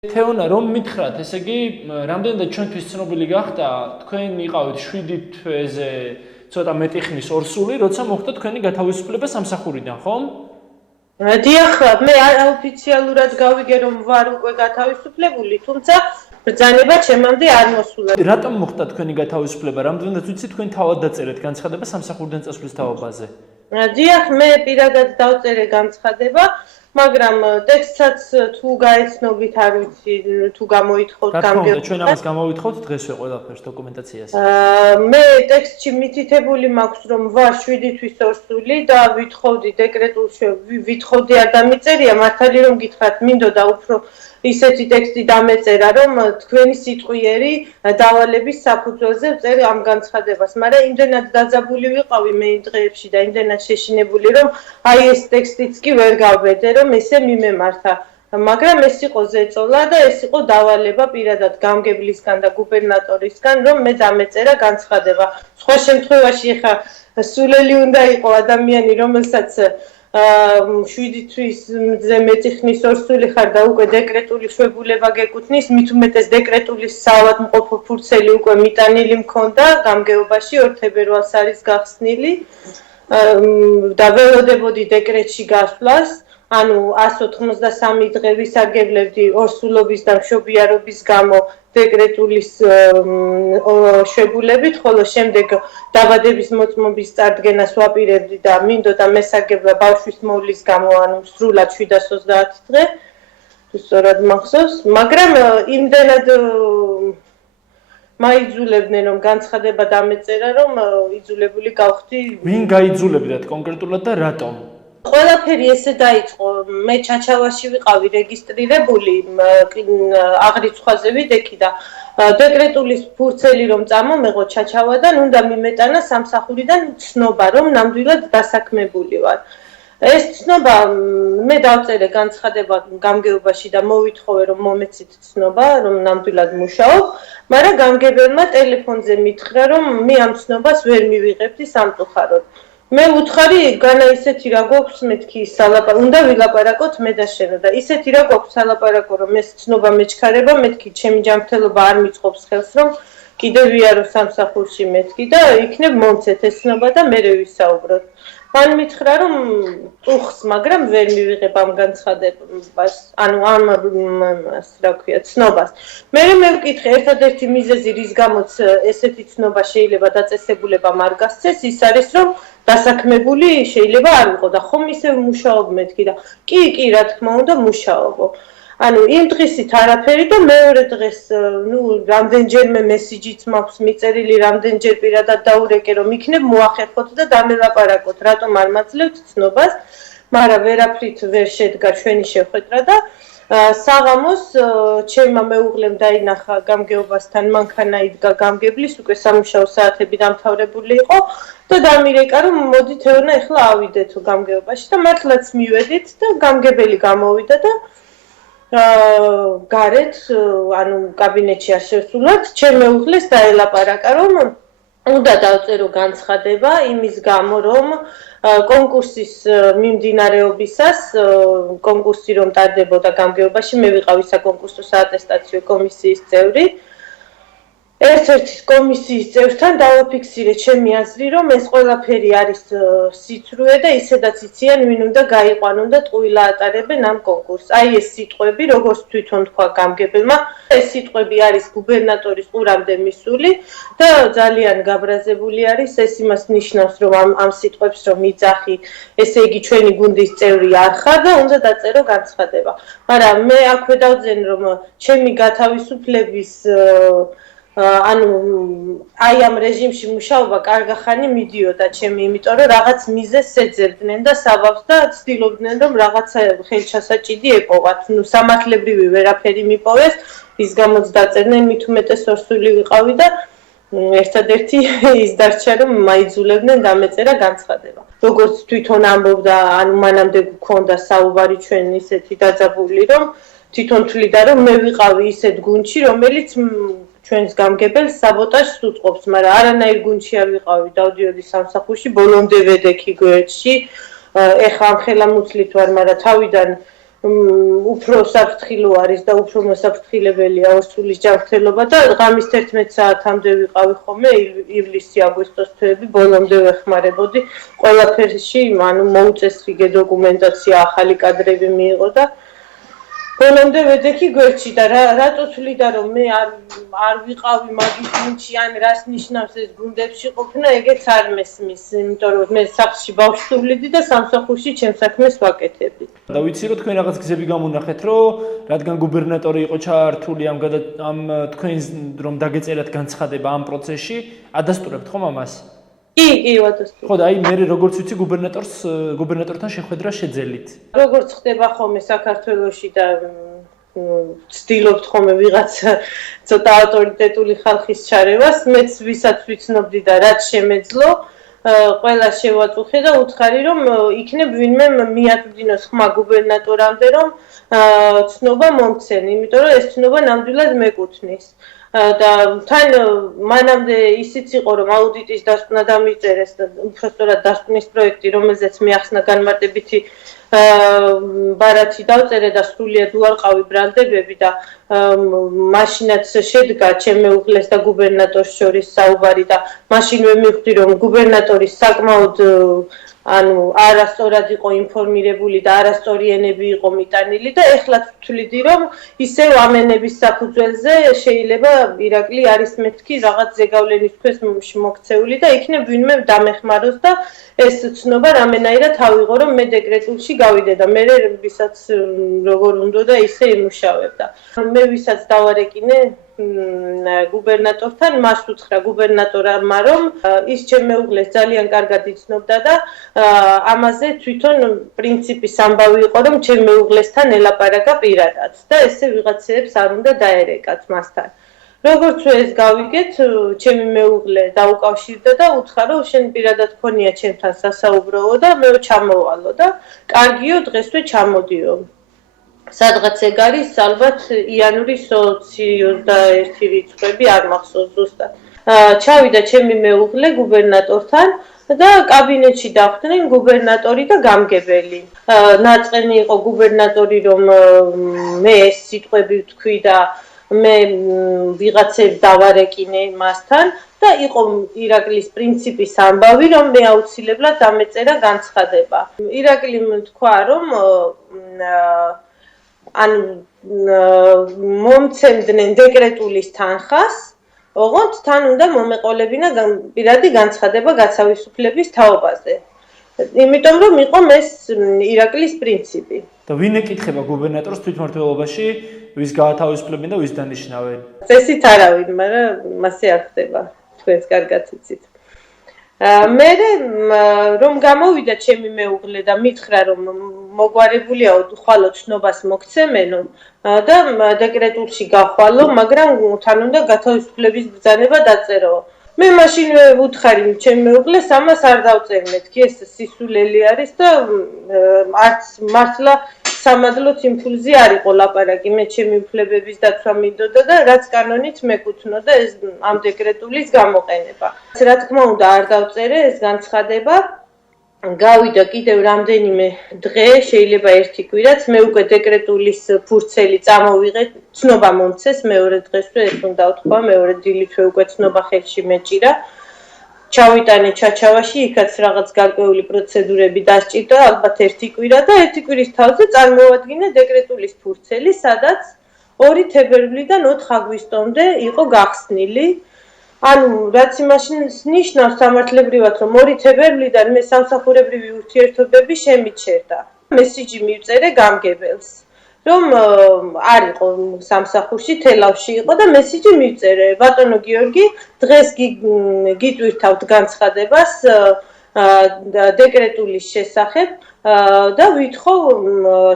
თეონა რომ მითხრათ, ესე იგი, რამდენადაც ჩვენთვის ცნობილი გახდა, თქვენ იყავით 7 თვეზე ცოტა მეტი ხნის ორსული, როცა მოხდა თქვენი გათავისუფლება სამსახურიდან, ხომ? დიახ, მე ოფიციალურად გავიგე რომ ვარ უკვე გათავისუფლებული, თუმცა ბრძანება ჩემამდე არ მოსულა. რატომ მოხდა თქვენი გათავისუფლება? რამდენადაც ვიცი თქვენ თავად დაწერეთ განცხადება სამსახურიდან წასვლის თავობაზე? დიახ, მე პირადად დავწერე განცხადება, მაგრამ ტექსტსაც თუ გაეცნობით, არ ვიცი, თუ გამოითხოვთ გამგეობა. ჩვენ ამას გამოვითხოვთ დღესვე ყველაფერს დოკუმენტაციას. მე ტექსტში მითითებული მაქვს, რომ ვარ 7 თვის ორსული და ვითხოვდი დეკრეტულში, ვითხოვდი არ დამიწერია, მართალი რომ გითხრათ, მინდოდა უფრო ისეთი ტექსტი დამეწერა, რომ თქვენი სიტყვიერი დავალების საფუძველზე ვწერ ამ განცხადებას, მაგრამ იმდენად დაძაბული ვიყავი მე იმ დღეებში და იმდენად შეშინებული, რომ აი ეს ტექსტიც კი ვერ გავბედე, რომ ესე მიმემართა. მაგრამ ეს იყო ზეწოლა და ეს იყო დავალება პირადად გამგებლისგან და გუბერნატორისგან, რომ მე დამეწერა განცხადება. სხვა შემთხვევაში ხა სულელი უნდა იყო ადამიანი, რომელსაც 7 თვისზე მეტი ხნის ორსული ხარ და უკვე დეკრეტული შვებულება გეკუთვნის, მით უმეტეს დეკრეტული საავადმყოფო ფურცელი უკვე მიტანილი მქონდა გამგეობაში 2 თებერვალს არის გახსნილი და ველოდებოდი დეკრეტში გასვლას. ანუ 183 დღე ვისარგებლებდი ორსულობის და მშობიარობის გამო დეკრეტულის შვებულებით, ხოლო შემდეგ დაბადების მოწმობის წარდგენას ვაპირებდი და მინდოდა მესარგებლა ბავშვის მოვლის გამო, ანუ სრულად 730 დღე, თუ სწორად მახსოვს, მაგრამ იმდენად მაიძულებდნენ, რომ განცხადება დამეწერა, რომ იძულებული გავხდი. ვინ გაიძულებდათ კონკრეტულად და რატომ? ყველაფერი ესე დაიწყო, მე ჩაჩავაში ვიყავი რეგისტრირებული, აღრიცხვაზე ვიდექი და დეკრეტულის ფურცელი რომ წამომეღო ჩაჩავადან, უნდა მიმეტანა სამსახურიდან ცნობა, რომ ნამდვილად დასაქმებული ვარ. ეს ცნობა მე დავწერე განცხადება გამგეობაში და მოვითხოვე, რომ მომეცით ცნობა, რომ ნამდვილად მუშაობ, მაგრამ გამგებელმა ტელეფონზე მითხრა, რომ მე ამ ცნობას ვერ მივიღებდი სამწუხაროდ. მე უთხარი, განა ისეთი რა გვაქვს მეთქი უნდა ვილაპარაკოთ მე და შენ და ისეთი რა გვაქვს სალაპარაკო, რომ ეს ცნობა მეჩქარება, მეთქი ჩემი ჯანმრთელობა არ მიწყობს ხელს, რომ კიდევ ვიარო სამსახურში მეთქი და იქნებ მომცეთ ეს ცნობა და მერე ვისაუბროთ. მან მითხრა, რომ წუხს, მაგრამ ვერ მივიღებ ამ განცხადებას, ანუ ამ რა ქვია, ცნობას. მე ვკითხე, ერთადერთი მიზეზი, რის გამოც ესეთი ცნობა შეიძლება დაწესებულებამ არ გასცეს, ის არის, რომ დასაქმებული შეიძლება არ ვიყო და ხომ ისევ მუშაობ მეთქი და კი, რა თქმა უნდა, მუშაობო. ანუ იმ დღისით არაფერი და მეორე დღეს, რამდენჯერმე მესიჯიც მაქვს მიწერილი, რამდენჯერ პირადად დაურეკე, რომ იქნებ მოახერხოთ და დამელაპარაკოთ, რატომ არ მაძლევთ ცნობას, მაგრამ ვერაფრით ვერ შედგა ჩვენი შეხვედრა და საღამოს ჩემმა მეუღლემ დაინახა გამგეობასთან, მანქანა იდგა გამგებლის, უკვე სამუშაო საათები დამთავრებული იყო და დამირეკა, რომ მოდი თეონა, ეხლა ავიდეთ გამგეობაში და მართლაც მივედით და გამგებელი გამოვიდა და გარეთ, ანუ კაბინეტში არ შევსულოთ, ჩემ მეუღლეს დაელაპარაკა, რომ უნდა დავწერო განცხადება იმის გამო, რომ კონკურსის მიმდინარეობისას, კონკურსი რომ ტარდებოდა გამგეობაში, მე ვიყავი საკონკურსო საატესტაციო კომისიის წევრი. ერთ-ერთი კომისიის წევრთან დავაფიქსირე ჩემი აზრი, რომ ეს ყველაფერი არის სიცრუე და ისედაც იციან, ვინ უნდა გაიყვანონ და ტყუილა ატარებენ ამ კონკურსს. აი ეს სიტყვები, როგორც თვითონ თქვა გამგებელმა, ეს სიტყვები არის გუბერნატორის ყურამდე მისული და ძალიან გაბრაზებული არის. ეს იმას ნიშნავს, რომ ამ სიტყვებს რომ იძახი, ესე იგი ჩვენი გუნდის წევრი არ ხარ და უნდა დაწერო განცხადება. მაგრამ მე აქვე დავძენ, რომ ჩემი გათავისუფლების ანუ აი ამ რეჟიმში მუშაობა კარგახანი მიდიოდა ჩემი, იმიტომ რომ რაღაც მიზეზს ეძებდნენ და საბაბს და ცდილობდნენ, რომ რაღაცა ხელჩასაჭიდი ეპოვათ. სამართლებრივი ვერაფერი მიპოვეს, ის გამოც დაწერდნენ, მით უმეტეს ორსული ვიყავი და ერთადერთი ის დარჩა, რომ მაიძულებდნენ დამეწერა განცხადება. როგორც თვითონ ამბობდა, ანუ მანამდე გქონდა საუბარი ჩვენ ისეთი დაძაბული, რომ თვითონ თვლიდა, რომ მე ვიყავი ისეთ გუნდში, რომელიც ჩვენს გამგებელს საბოტაჟს უწყობს, მაგრამ არანაირ გუნდში არ ვიყავი, დავდიოდი სამსახურში, ბოლომდე ვედექი გვერდში, ეხლა ამხელა მუცლით ვარ, მაგრამ თავიდან უფრო საფრთხილო არის და უფრო მოსაფრთხილებელია ორსულის ჯანმრთელობა და ღამის 11 საათამდე ვიყავი ხოლმე ივლისი-აგვისტოს თვეები, ბოლომდე ვეხმარებოდი ყველაფერში, მოუწესრიგე დოკუმენტაცია, ახალი კადრები მიიღო და ბოლომდე ვეძები გვერდში და რატო თვლიდა რომ მე არ ვიყავი მაგის გუნდში ან რას ნიშნავს ეს გუნდებში ყოფნა, ეგეც არ მესმის, იმიტომ რომ მე სახლში ბავშვს ვვლიდი და სამსახურში ჩემს საქმეს ვაკეთებდი. და ვიცი რომ თქვენ რაღაც გზები გამონახეთ, რომ რადგან გუბერნატორი იყო ჩაართული ამ თქვენ რომ დაგეწერათ განცხადება ამ პროცესში, ადასტურებთ ხომ ამას? კი, ვადასტურებ. ხო და აი მე როგორც ვიცი გუბერნატორთან შეხვედრა შეძელით. როგორც ხდება ხოლმე საქართველოში და ვცდილობთ ხოლმე ვიღაც ცოტა ავტორიტეტული ხალხის ჩარევას, მეც ვისაც ვიცნობდი და რაც შემეძლო, ყველა შევაწუხე და უთხარი რომ იქნებ ვინმე მიაწვდინოს ხმა გუბერნატორამდე რომ ცნობა მომცენ, იმიტომ რომ ეს ცნობა ნამდვილად მეკუთვნის. და თან მანამდე ისიც იყო რომ აუდიტის დასკვნა დამიწერეს და უბრალოდ დასკვნის პროექტი, რომელზეც მიახსნა განმარტებითი ბარათი დავწერე და სრულიად უარყავი ბრალდებები და მაშინაც შედგა ჩემ მეუღლეს და გუბერნატორს შორის საუბარი და მაშინვე მივხვდი რომ გუბერნატორის საკმაოდ არასწორად იყო ინფორმირებული და არასწორი ენები იყო მიტანილი და ეხლა ვთვლიდი რომ ისევ ამ ენების საფუძველზე შეიძლება ირაკლი არის მეთქი რაღაც ზეგავლენის ქვეშ მოქცეული და იქნებ ვინმე დამეხმაროს და ეს ცნობა რამენაირად ავიღო რომ მე დეკრეტულში გავიდე და მე ვისაც როგორ უნდა და ისე იმუშავებდა. მე ვისაც დავარეკინე გუბერნატორთან მას უთხრა გუბერნატორმა რომ ის ჩემ მეუღლეს ძალიან კარგად იცნობდა და ამაზე თვითონ პრინციპის ამბავი იყო რომ ჩემ მეუღლესთან ელაპარაკა პირადად და ესე ვიღაცებს არ უნდა დაერეკათ მასთან. როგორც ეს გავიგეთ, ჩემი მეუღლე დაუკავშირდა და უთხრა რომ შენ პირადად ქონია ჩემთან სასაუბროო და მე ჩამოვალო და კარგიო დღესვე ჩამოდიო. სადღაც ეგ არის ალბათ იანვრის 21 რიცხვები არ მახსოვს ზუსტად. ჩავიდა ჩემი მეუღლე გუბერნატორთან და კაბინეტში დახვდნენ გუბერნატორი და გამგებელი. ნაწყენი იყო გუბერნატორი რომ მე ეს სიტყვები ვთქვი და მე ვიღაცებს დავარეკინე მასთან და იყო ირაკლის პრინციპის ამბავი რომ მე აუცილებლად დამეწერა განცხადება. ირაკლიმ თქვა რომ მომცემდნენ დეკრეტულის თანხას, ოღონდ თან უნდა მომეყოლებინა პირადი განცხადება გაცავისუფლების თაობაზე. იმიტომ რომ იყო ეს ირაკლის პრინციპი. და ვინ ეკითხება გუბერნატორს თვითმმართველობაში, ვის გაათავისუფლებენ და ვის დანიშნავენ? წესით არავინ, მაგრამ მასე არ ხდება, თქვენს კარგად იცით. მე რომ გამოვიდა ჩემი მეუღლე და მითხრა რომ მოგვარებულია ხვალო ცნობას მოგცემენო და დეკრეტულში გახვალო, მაგრამ თან უნდა გათავისუფლების ბრძანება დაწერო. მე მაშინვე ვუთხარი ჩემი მეუღლეს ამას არ დავწერ მეთქი, ეს სისულელი არის და არც მართლა სამადლოთ იმპულსი არ იყო ლაპარაკი, მე ჩემი უფლებების დაცვა მინდოდა და რაც კანონით მეკუთვნოდა ეს ამ დეკრეტულის გამოყენება. რა თქმა უნდა არ დავწერე ეს განცხადება. გავიდა კიდევ რამდენიმე დღე, შეიძლება ერთი კვირაც, მე უკვე დეკრეტულის ფურცელი წამოვიღე, ცნობა მომცეს მეორე დღესვე, ეს უნდა ვთქვა, მეორე დილითვე უკვე ცნობა ხელში მეჭირა. ჩავიტანე ჩაჩავაში, იქაც რაღაც გარკვეული პროცედურები დასჭირდა, ალბათ ერთი კვირა და ერთი კვირის თავზე წარმოვადგინე დეკრეტულის ფურცელი, სადაც 2 თებერვლიდან 4 აგვისტომდე იყო გახსნილი. რაც იმაშინს ნიშნავს სამართლებრივად, რომ 2 თებერვლიდან მე სამსახურებრივი ურთიერთობები შემიჩერდა. მესიჯი მივწერე გამგებელს, რომ არ იყო სამსახურში, თელავში იყო და მესიჯი მივწერე. ბატონო გიორგი, დღეს გიტვირთავთ განცხადებას დეკრეტულის შესახებ და ვითხოვ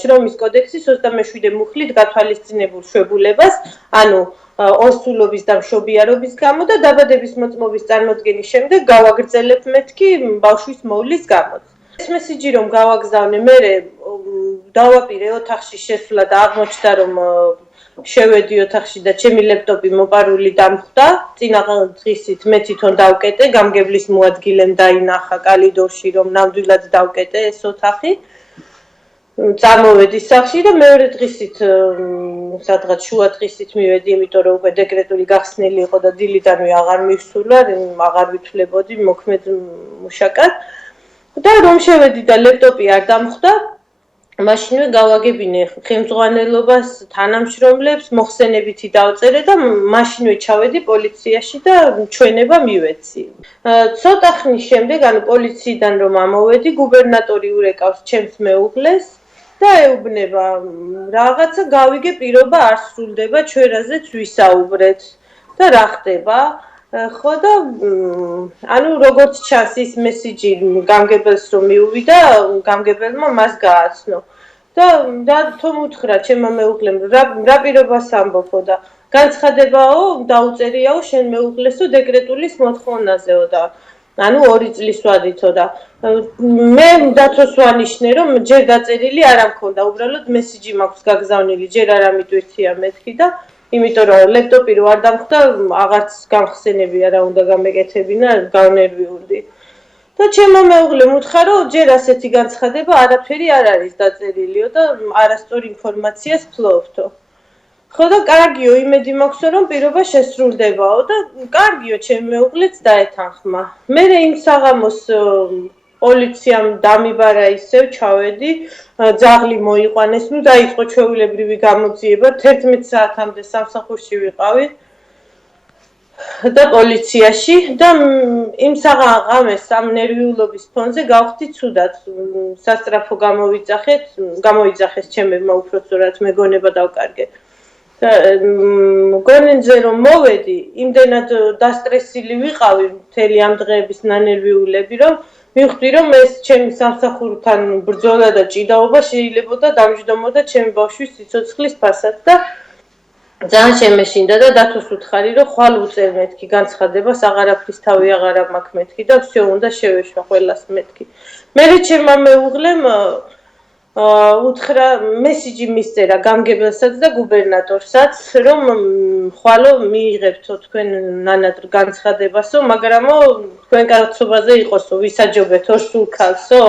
შრომის კოდექსის 27 მუხლით გათვალისწინებულ შვებულებას, ანუ ორსულობის და მშობიარობის გამო და დაბადების მოწმობის წარმოდგენის შემდეგ გავაგრძელებ მეთქი ბავშვის მოვლის გამო. ეს მესიჯი რომ გავაგზავნე, მე დავაპირე ოთახში შესვლა და აღმოჩნდა რომ შევედი ოთახში და ჩემი ლეპტოპი მოპარული დამხვდა. წინა დღისით მე თვითონ დავკეტე, გამგებლის მოადგილემ დაინახა კალიდორში რომ ნამდვილად დავკეტე ეს ოთახი. წამოვედი სახში და მეორე დღისით სადღაც შუა დღისით მივედი, იმიტომ რომ უკვე დეკრეტული გახსნილი იყო და დილიდანვე აღარ მივსულა, აღარ ვითვლებოდი მოქმედ მუშაკად. და რომ შევედი და ლეპტოპი არ დამხვდა, მაშინვე გავაგებინე ხელმძღვანელობას, თანამშრომლებს, მოხსენებითი დავწერე და მაშინვე ჩავედი პოლიციაში და ჩვენება მივეცი. ცოტა ხნის შემდეგ, ანუ პოლიციიდან რომ ამოვედი, გუბერნატორი ურეკავს ჩემს მეუღლეს და ეუბნება, რაღაცა გავიგე პირობა არ სრულდება, ჩვენ რაზეც ვისაუბრეთ და რა ხდება? ხო და ანუ როგორც ჩანს ის მესიჯი გამგებელს რომ მიუვიდა, გამგებელმა მას გააცნო. და თომ უთხრა ჩემმა მეუღლემ რა პირობას ამბობო და განცხადებაო დაუწერიაო შენ მეუღლესო დეკრეტულის მოთხოვნაზეო და ანუ 2 წლის ვადითო და მე დათოს ვანიშნე რომ ჯერ დაწერილი არ ამქონდა, უბრალოდ მესიჯი მაქვს გაგზავნილი, ჯერ არ ამიტვირთია მეთქი და იმიტომ რომ ლეპტოპი რო არ დამხვდა, აღარც გამხსენები არა უნდა გამეკეთებინა, გავნერვიულდი. და ჩემმა მეუღლემ უთხრა რომ ჯერ ასეთი განცხადება არაფერი არ არის დაწერილიო და არასწორ ინფორმაციას ფლობთო. ხო და კარგიო, იმედი მაქვს რომ პირობა შესრულდებაო და კარგიო, ჩემი მეუღლეც დაეთანხმა. მე იმ საღამოს პოლიციამ დამიბარა ისევ ჩავედი, ძაღლი მოიყვანეს, ნუ დაიწყო ჩვეულებრივი გამოძიება, 11 საათამდე სამსახურში ვიყავი. და პოლიციაში და იმ საღამეს ამ ნერვიულობის ფონზე გავხდი ცუდად. სასწრაფო გამოიძახეს ჩემებმა უფრო სწორად მეგონება დავკარგე. და გონენზე რომ მოვედი, იმდენად დასტრესილი ვიყავი მთელი ამ დღეების ნანერვიულები, რომ მივხვდი რომ ეს ჩემი სამსახურთან ბრძოლა და ჭიდაობა შეიძლებოდა დამჯდომოდა ჩემი ბავშვის სიცოცხლის ფასად და ძალიან შემეშინდა და დათოს უთხარი რომ ხვალ უწერ მეთქი განცხადებას, აღარაფრის თავი აღარ მაქვს მეთქი და всё უნდა შევეშვა ყველას მეთქი. მერე ჩემმა მეუღლემ უთხრა მესიჯი მისწერა გამგებელსაც და გუბერნატორსაც რომ ხვალო მიიღებთო თქვენ ნანადრ განცხადებასო, მაგრამ თქვენ კაცობაზე იყოსო, ვისაჯობეთო სულ ქალსო.